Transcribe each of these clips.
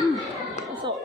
Masuk.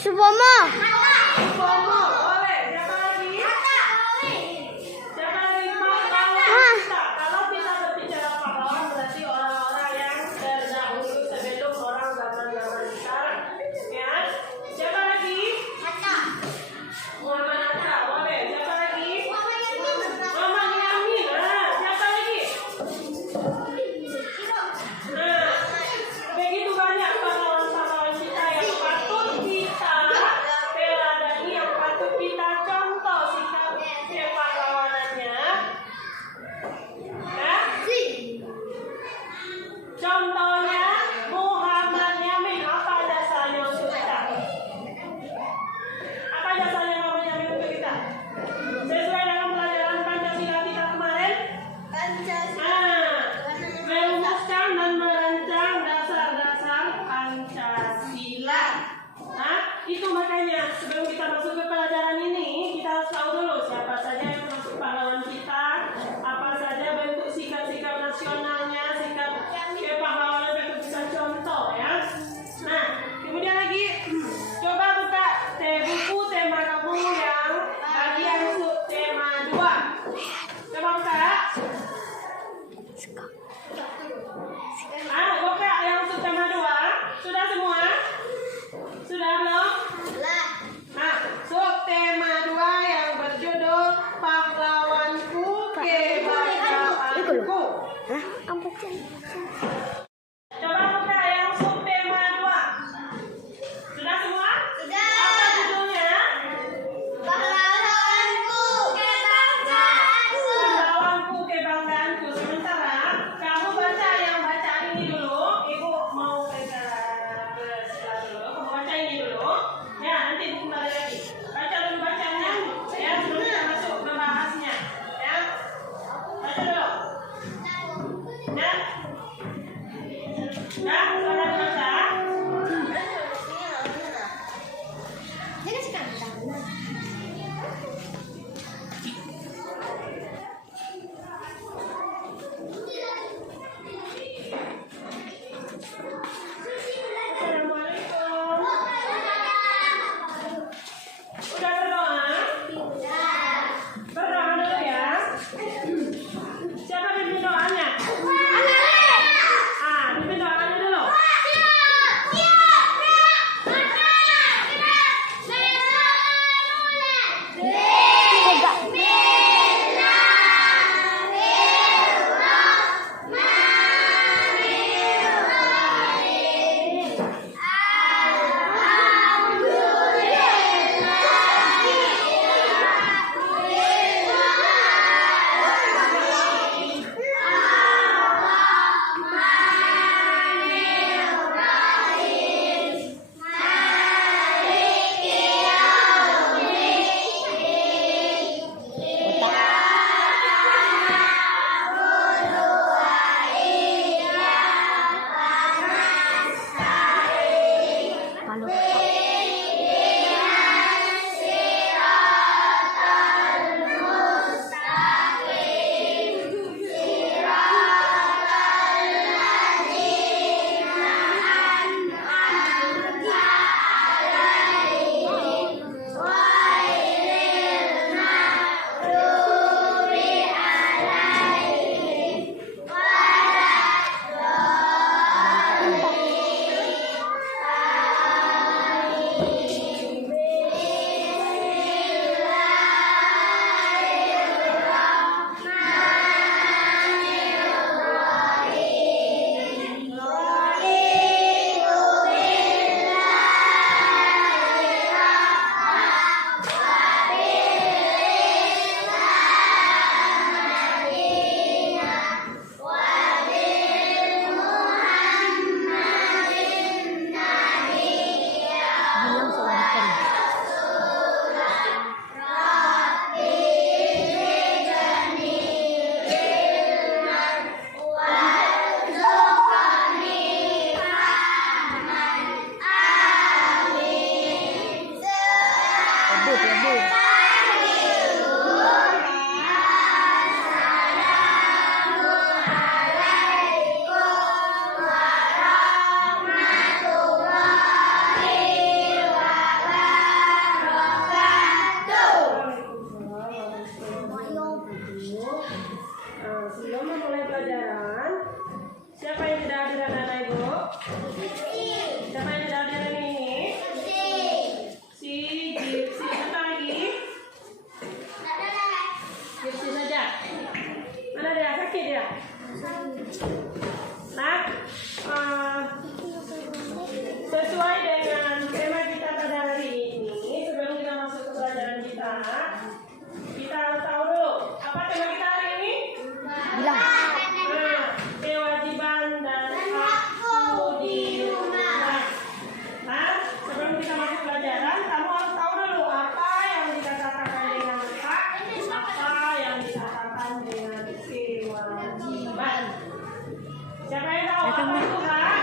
Supomo. Supomo, boleh. Siapa lagi? Siapa lagi pahlawan kita? Kalau kita berbicara pahlawan berarti orang-orang yang terdahulu sebelum orang zaman-zaman sekarang. Ya. Siapa lagi? Muhammad Hatta, boleh. Siapa lagi? Muhammad Yamin. Siapa lagi? Begitu banyak pahlawan-pahlawan kita yang patut kita teladani, yang patut kita contoh sikap kepahlawanannya. Contohnya Muhammad Yamin. Apa jasanya untuk kita? Apa jasanya Muhammad Yamin untuk kita? Sesuai dengan pelajaran Pancasila kita kemarin, merumuskan dan merancang dasar-dasar Pancasila. Itu makanya sebelum kita masuk ke pelajaran ini, kita harus tahu dulu siapa saja yang masuk pahlawan kita, apa saja bentuk sikap-sikap nasionalnya, sikap kepahlawanan yang kita contoh ya. Nah, kemudian lagi coba buka buku tema kamu yang bagian sub tema 2. Coba buka yang subtema 2. Sudah semua? Sudah. Apa judulnya? Pahlawanku, kebanggaanku. Pahlawanku, kebanggaanku. Sementara kamu baca yang bacaan ini dulu. Ibu mau ke sebelah dulu. Kamu baca ini dulu. Ya, nanti ibu kembali lagi. Baca dulu bacaannya. Ya, sebelum kita masuk ke bahasnya. Ya, baca dulu. Ya. Nah, sudah baca. Assalamualaikum. Udah berdoa? Berdoa dulu ya. Siapa pimpin doanya? Pimpin doanya dulu. Sebelum memulai pelajaran, siapa yang tidak hadir anak-anak ibu? Siapa yang tidak hadir hari ini? Si Gypsy. Siapa lagi? Gypsy saja. Mana dia? Sakit dia? Nah, sesuai dengan tema kita pada hari ini, sebelum kita masuk ke pelajaran kita harus tahu dulu apa tema kita hari ini? Kewajiban dan hakku di rumah. Nah, sebelum kita masuk pelajaran, kamu harus tahu dulu apa yang dikatakan dengan hak, apa yang dikatakan dengan kewajiban. Siapa yang tahu apa itu hak?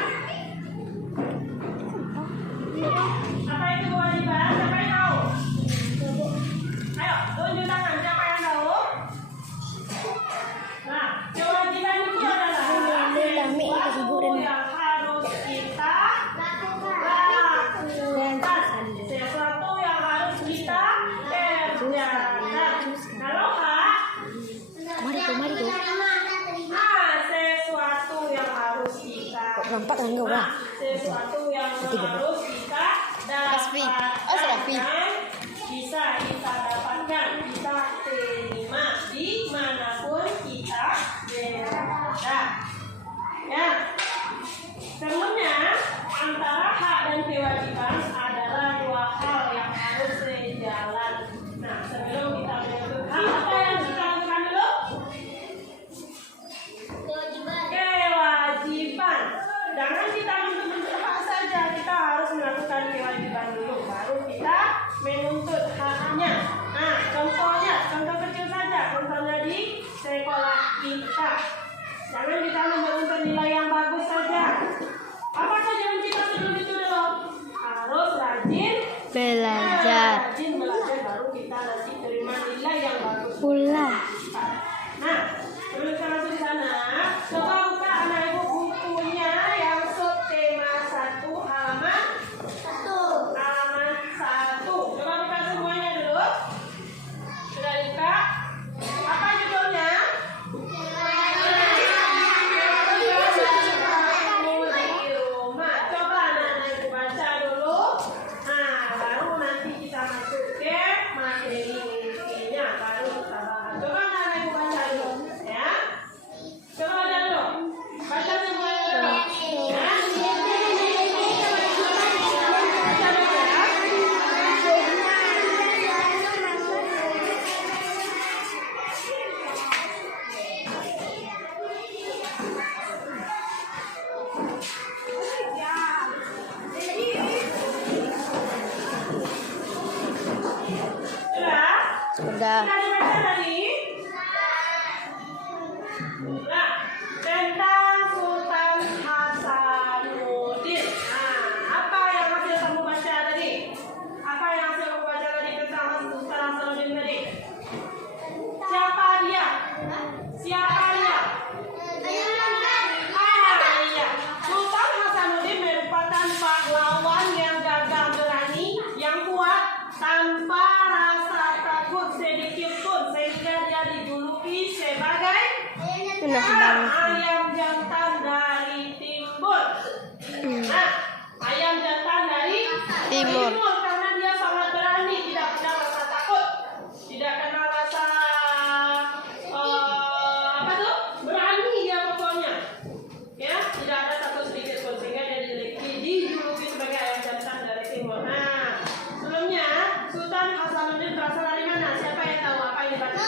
Apa itu kewajiban? Siapa yang tahu? Ayo, tunjuk tangan. Siapa yang tahu? Nah, kewajiban itu adalah sesuatu yang harus kita lakukan, sesuatu yang harus kita kerjakan. Kalau hak, sesuatu yang harus kita sesuatu yang harus kita dapatkan, bisa kita dapatkan, kita terima dimanapun kita berada. Ya. Sebelumnya, antara hak dan kewajiban adalah dua hal yang harus sejalan. Nah, sebelum kita menyebut hak, apa yang kita lakukan dulu? Kewajiban. Jangan kita menuntut hak saja, kita harus melakukan kewajiban dulu, baru kita menuntut haknya. Nah, contoh kecil saja, contohnya di sekolah kita. Jangan kita menuntut nilai yang bagus saja. Apa saja yang kita tuntut itu dulu? Harus rajin Belajar. Rajin belajar, baru kita nanti terima nilai yang bagus. Pula. Nah, sebelum kita masuk di sana, coba buka anak ibu bukunya yang subtema 1 halaman 1. Coba buka semuanya dulu. Sudah dibuka? Apa judulnya? Di rumah. Coba anak-anak ibu baca dulu. Nah, baru nanti kita masuk ke materi intinya, baru kita bahas. Coba anak-anak ibu baca dulu, ya. Coba baca dulu. Baca semuanya dulu. Ya. Baca dulu ya. Sudah? Sudah. Sudah dibaca tadi? Nah, tentang Sultan Hasanuddin. Nah, apa yang hasil kamu baca tadi? Apa yang hasil kamu baca tadi tentang Sultan Hasanuddin tadi? Siapa dia? Siapa dia? Iya. Sultan Hasanuddin merupakan pahlawan yang gagah berani, yang kuat, tanpa rasa takut sedikit pun, sehingga dia dijuluki sebagai ayam jantan dari timur. Nah, ayam jantan dari Timur. karena dia sangat berani, tidak kenal rasa takut, tidak kenal rasa apa tuh? Berani dia pokoknya. Ya, tidak ada takut sedikit pun, sehingga dia dijuluki sebagai ayam jantan dari timur. Nah, sebelumnya Sultan Hasanuddin berasal dari mana? Siapa yang tahu apa ini berarti?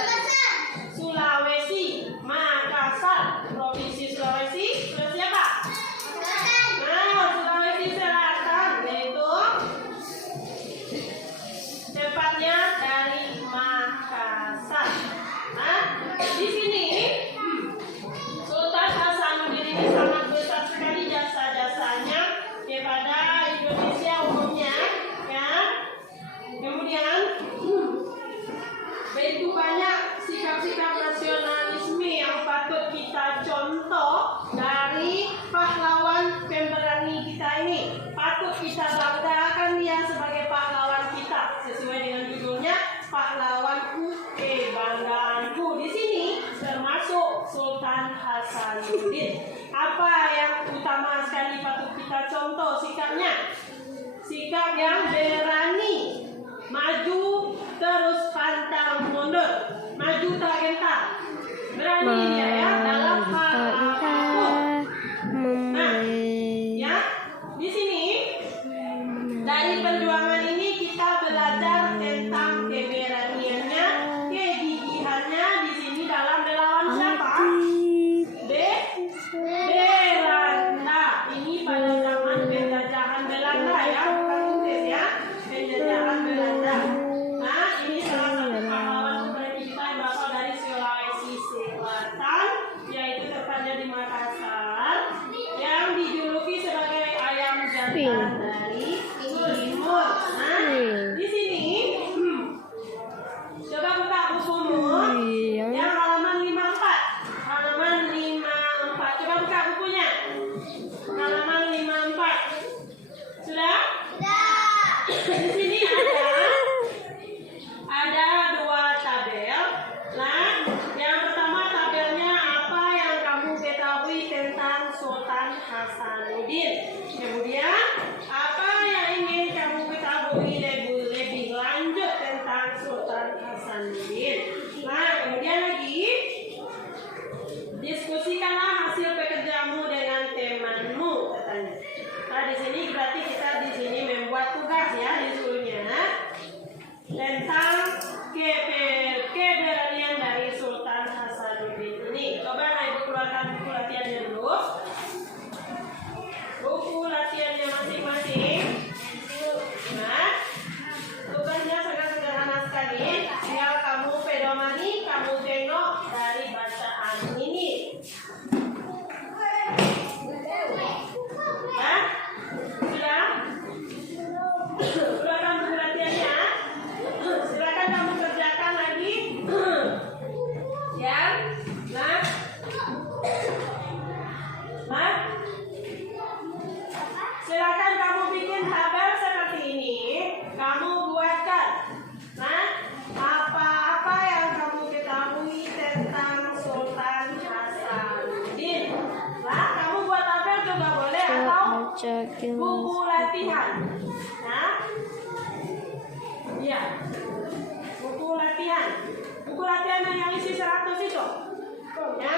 Sulawesi, Makassar, provinsi Sulawesi. Sulawesi apa? Nah, Sulawesi Selatan, yaitu tepatnya dari Makassar. Nah, di sini Sultan Hasanuddin ini sangat besar sekali jasa-jasanya kepada Indonesia umumnya, kan? Kemudian begitu banyak sikap-sikap nasionalisme yang patut kita contoh dari pahlawan pemberani kita ini. Patut kita banggakan dia sebagai pahlawan kita, sesuai dengan judulnya, pahlawanku kebanggaanku. Di sini termasuk Sultan Hasanuddin. Apa yang utama sekali patut kita contoh sikapnya? Sikap yang berani, maju terus pantang mundur, maju tak gentar, berani dia ya dalam hal apapun. Nah, ya di sini dari perjuangan ini kita belajar tentang keberaniannya, kegigihannya di sini dalam melawan siapa? Belanda. Ini pada zaman penjajahan Belanda ya, bukan Inggris ya, penjajahan Belanda. Nah, ini salah satu pahlawan seperti kita yang berasal dari Sulawesi Selatan, yaitu tepatnya di Makassar, yang dijuluki sebagai ayam jantan dari timur. Nah, di sini coba buka bukumu yang halaman 54. Halaman 54. Coba buka bukunya. Halaman 54. Sudah? Di sini ada dua tabel. Nah, yang pertama tabelnya apa yang kamu ketahui tentang Sultan Hasanuddin. Kemudian apa yang ingin kamu ketahui lebih lanjut tentang Sultan Hasanuddin. Nah, kemudian lagi diskusikanlah hasil pekerjaanmu dengan Ya. Buku latihan. Buku latihan yang isi 100 itu. Ya.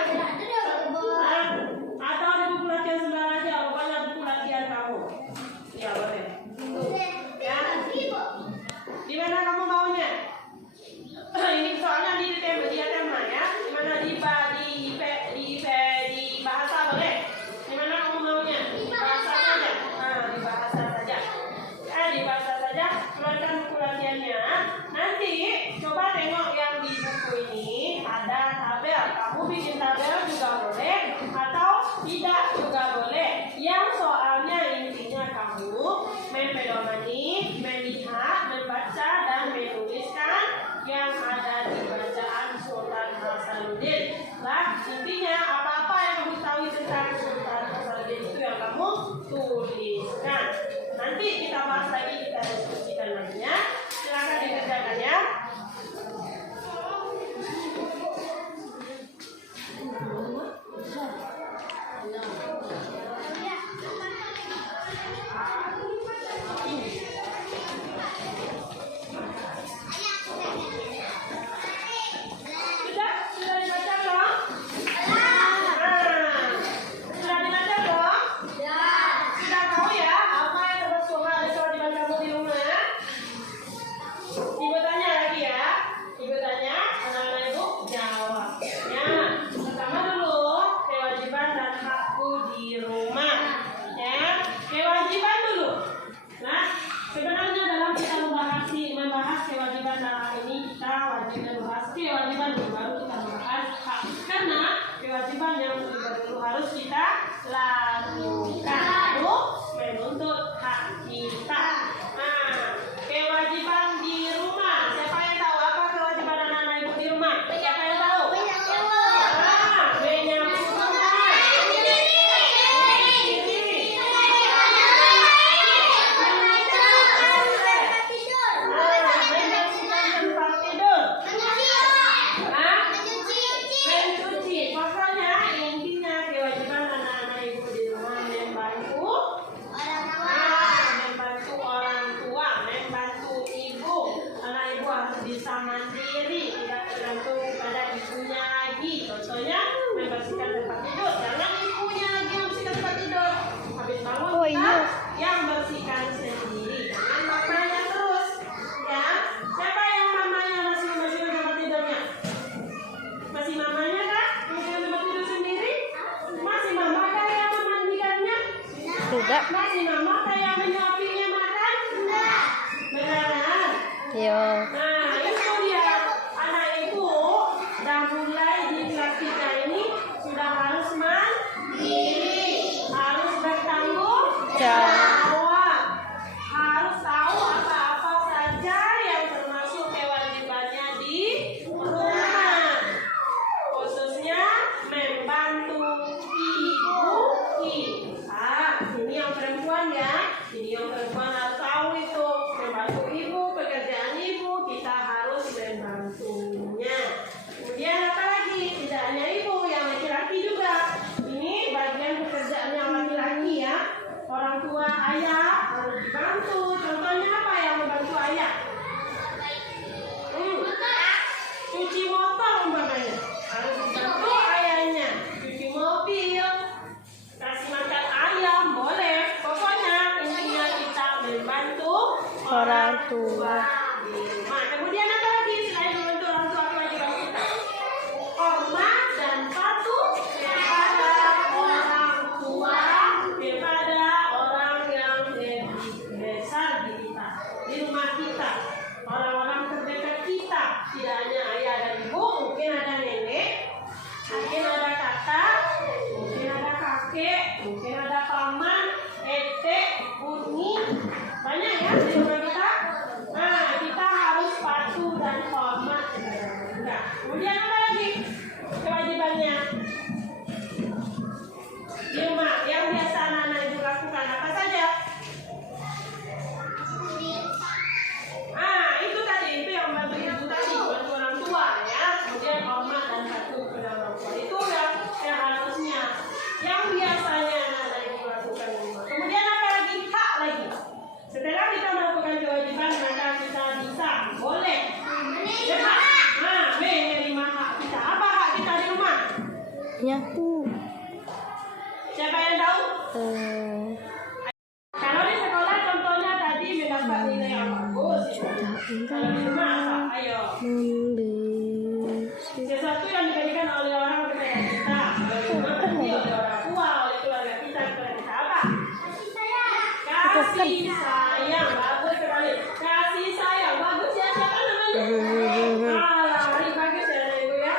Atau di buku latihan sebelah aja, pokoknya buku latihan kamu. Ya boleh. Ya. Di mana kamu maunya? Ini soalnya di tema ya. Di mana di bahasa boleh? Di mana kamu maunya? Di bahasa saja. Di bahasa saja. Di bahasa saja. Keluarkan buku latihannya. Nanti coba tengok yang di buku ini ada tabel. Kamu bikin tabel juga boleh atau tidak juga boleh. Yang soalnya intinya kamu mempedomani, melihat, membaca dan menuliskan yang ada di bacaan Sultan Hasanuddin. Lah, intinya apa-apa yang kamu tahu tentang Sultan Hasanuddin itu yang kamu tuliskan. Nanti kita bahas lagi, kita diskusikan lagi ya. Silakan dikerjakan ya. Sebenarnya dalam kita membahas kewajiban dalam ini kita wajib membahas kewajiban dulu baru kita membahas hak, karena kewajiban yang dulu harus kita lakukan lalu menuntut hak kita. Kewajiban di rumah, siapa yang tahu apa kewajiban anak-anak ibu di rumah? Siapa yang tahu? Menyapu bisa mandiri, tidak tergantung pada ibunya lagi. Contohnya membersihkan tempat tidur, jangan ibunya lagi yang bersihkan tempat tidur. Habis bangun kita yang bersihkan sendiri, jangan mamanya terus. Ya, siapa yang mamanya masih membersihkan tempat tidurnya? Masih mamanya kan? Membersihkan tempat tidur sendiri? Masih mama kah yang memandikannya? Enggak. Masih mama kah yang menyuapinya makan? Enggak. Benar? Yo. Mulai di kelas 3 ini sudah harus mandiri, harus bertanggung jawab, harus tahu apa-apa saja yang termasuk kewajibannya di rumah, khususnya membantu ibu kita. Ini yang perempuan ya, ini yang perempuan harus tahu itu membantu ibu, pekerjaan ibu kita harus membantunya. Kemudian apa lagi? Tidak hanya ibu, yang laki-laki juga. Ini bagian pekerjaan yang laki-laki ya. Orang tua ayah harus dibantu. Contohnya apa yang membantu ayah? Cuci motor umpamanya. Harus dibantu ayahnya. Cuci mobil. Kasih makan ayam boleh. Pokoknya intinya kita membantu orang tua di rumah. Kemudian apa lagi selain membantu orang tua kewajiban kita? Hormat dan patuh kepada orang tua, kepada orang yang lebih besar di kita, di rumah kita, orang-orang terdekat kita. Tidak hanya ayah dan ibu, mungkin ada nenek, mungkin ada kakak, mungkin ada kakek, mungkin ada paman, ete, bunyi, banyak ya di rumah kita. Nah, kita harus patuh dan hormat kepada mereka. Kemudian apa lagi kewajibannya di rumah yang biasa anak-anak ibu lakukan apa saja? Itu tadi, itu yang membantu ibu tadi, bantu orang tua ya. Kemudian hormat dan patuh kepada orang tua, itu yang harusnya, yang biasanya anak-anak ibu lakukan di rumah. Kemudian apa lagi? Hak lagi. Setelah kita melakukan kewajiban, maka kita bisa contohnya. Siapa yang tahu? Kalau di sekolah contohnya tadi mendapat nilai yang bagus. Kalau di rumah apa? Ayo. Sesuatu yang diberikan oleh orang kepada kita. Kalau di rumah berarti oleh orang tua, oleh keluarga kita kepada kita apa? Kasih sayang. Bagus sekali. Kasih sayang. Bagus ya. Siapa namanya? Lari bagus ya Ibu ya.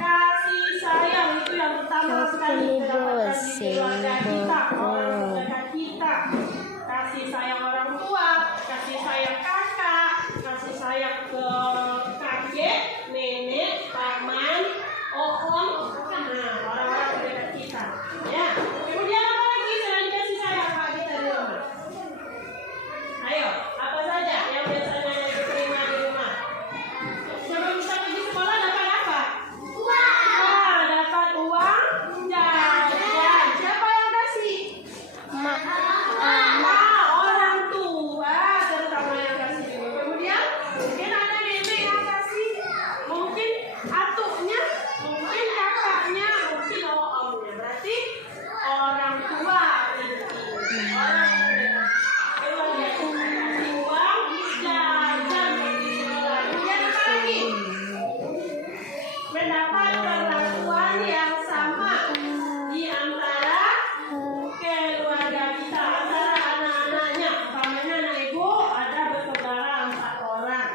Kasih sayang itu yang pertama sekali kita dapatkan di keluarga kita, orang terdekat kita. Kasih sayang orang tua, kasih sayang kakak, kasih sayang ke kakek, nenek, paman, om, nah orang-orang terdekat kita. Ya. Kemudian apa lagi selain kasih sayang Pak kita di rumah? Ayo, apa saja yang biasanya diterima di rumah? Sebelum kita pergi sekolah dapat apa? Uang. Dapat uang jajan. Siapa yang kasih? Orang tua terutama yang kasih juga. Kemudian mungkin ada nenek yang kasih, mungkin atuknya, mungkin kakaknya, mungkin omnya. Berarti orang tua inti, orang terdekat. Keluarga kita kasih uang jajan pergi sekolah. Kemudian apa lagi? Mendapat perlakuan yang sama di antara keluarga kita, antara anak-anaknya. Umpamanya anak ibu ada bersaudara 4 orang.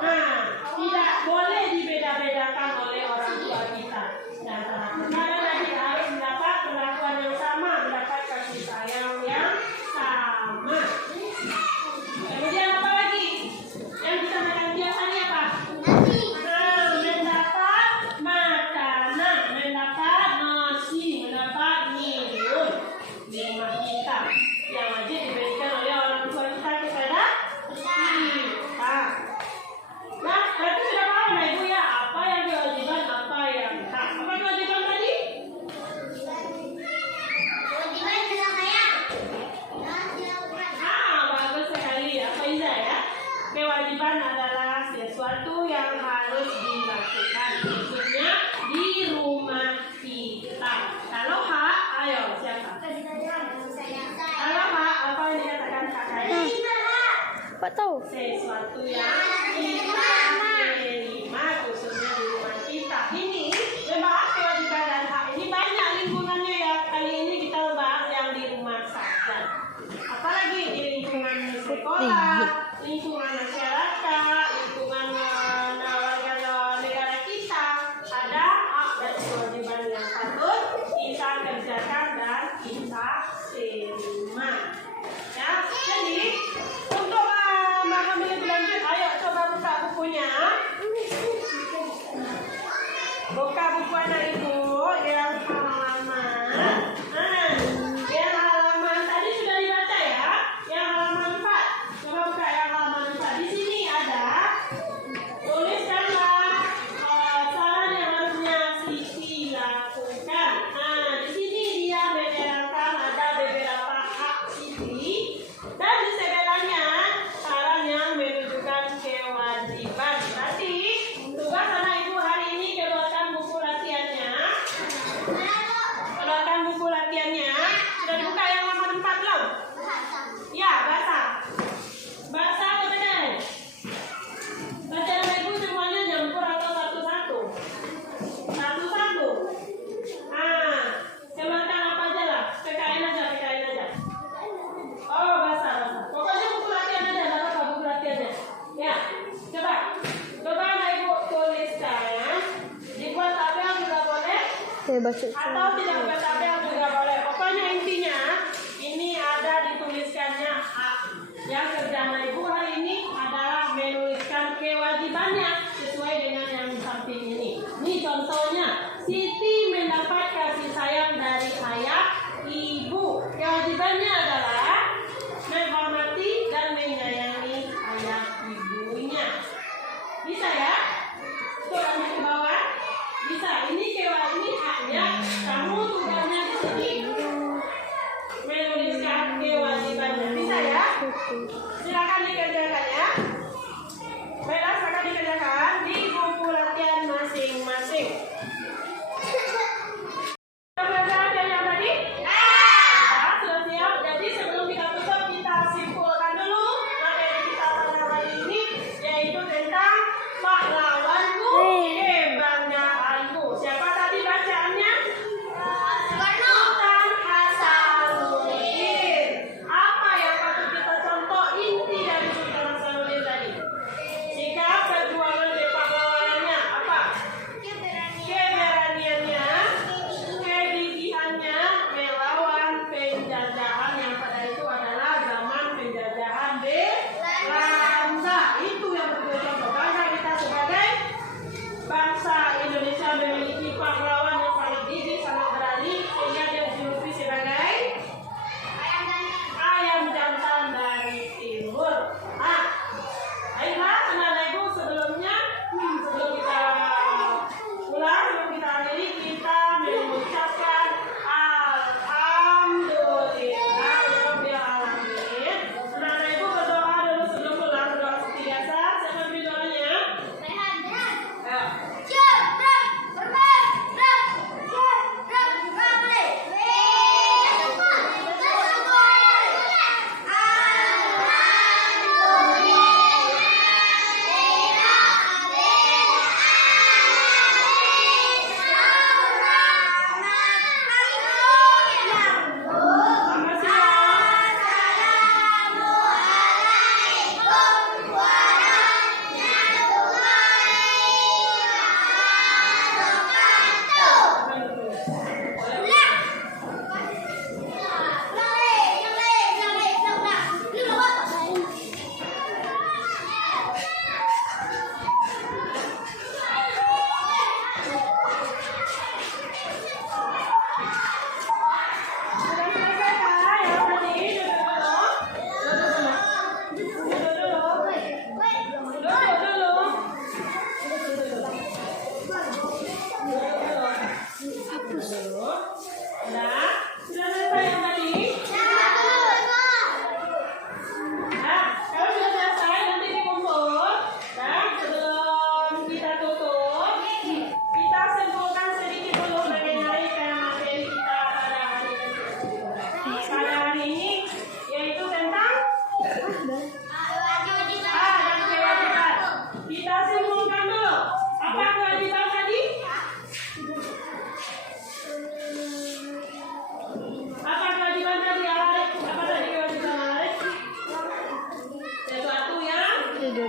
Nah, tidak boleh dibeda-bedakan oleh orang tua kita. Di antara saudara kita harus mendapat perlakuan yang sama, mendapat kasih sayang yang sama. Kemudian apa lagi? Yang kita makan tiap hari apa? Mendapat makanan, mendapat nasi, mendapat minum di rumah kita yang wajib diberikan oleh orang tua kita kepada kita. Nah, berarti sudah paham ya Ibu ya, apa yang kewajiban, apa yang hak. Apa kewajiban tadi? Bagus sekali ya, Faiza ya. Kewajiban adalah sesuatu yang harus dilakukan, khususnya di rumah kita. Kalau hak, ayo siapa? Kalau hak, apa yang dikatakan hak tadi? Apa tahu? Sesuatu yang kita terima, khususnya di rumah kita. Ini membahas kewajiban dan hak. Ini banyak lingkungannya ya. Kali ini kita bahas yang di rumah saja. Apalagi di lingkungan sekolah, lingkungan masyarakat, lingkungan warga negara kita, ada hak dan kewajiban yang patut kita kerjakan dan kita terima. Ya, jadi untuk memahami lebih lanjut, ayo coba buka bukunya. Buka buku anak ibu yang halaman. Yang halaman tadi sudah dibaca ya. Yang halaman 4. Coba buka yang halaman 4. Di sini ada tuliskanlah saran yang harusnya Siti lakukan. Nah, di sini dia menerangkan ada beberapa hak Siti dan di sebelah saran yang menunjukkan kewajiban. Berarti tugas anak ibu hari ini keluarkan buku latihannya. Keluarkan buku latihannya. Sudah dibuka yang halaman 4 belum? Ya, baca. Baca apa benar? Baca anak ibu semuanya nyampur atau satu-satu? Satu-satu. Keluarkan apa aja lah. PKN aja. Oh, baca. Pokoknya buku latihan aja, enggak apa-apa buku latihannya. Ya, coba anak ibu tuliskan. Dibuat tabel juga boleh. Baca. Atau tidak buat tabel juga boleh. Pokoknya intinya ini ada dituliskannya hak. Yang kerjaan ibu hari ini adalah menuliskan kewajibannya sesuai dengan yang di samping ini. Ini contohnya, Siti mendapat kasih sayang dari ayah ibu. Kewajibannya adalah menghormati dan menyayangi ayah ibunya. Bisa ya? Tuh lanjut ke bawah. Bisa. Ini haknya. Kamu tugasnya di sini menuliskan kewajibannya. Bisa ya? Silakan dikerjakan ya. Baiklah, silakan dikerjakan di buku latihan masing-masing.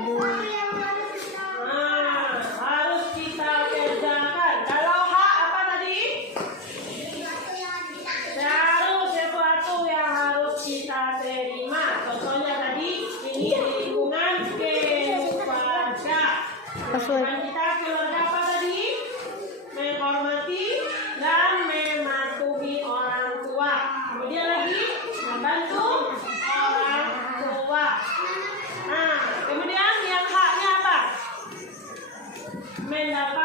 Aduh. Nah, harus kita kerjakan. Kalau hak apa tadi? Sesuatu yang harus kita terima. Contohnya tadi ini lingkungan keluarga. Lingkungan kita keluarga apa tadi? Menghormati dan mematuhi orang tua. Kemudian lagi membantu orang tua. Nah, kemudian yang haknya apa? Mendapat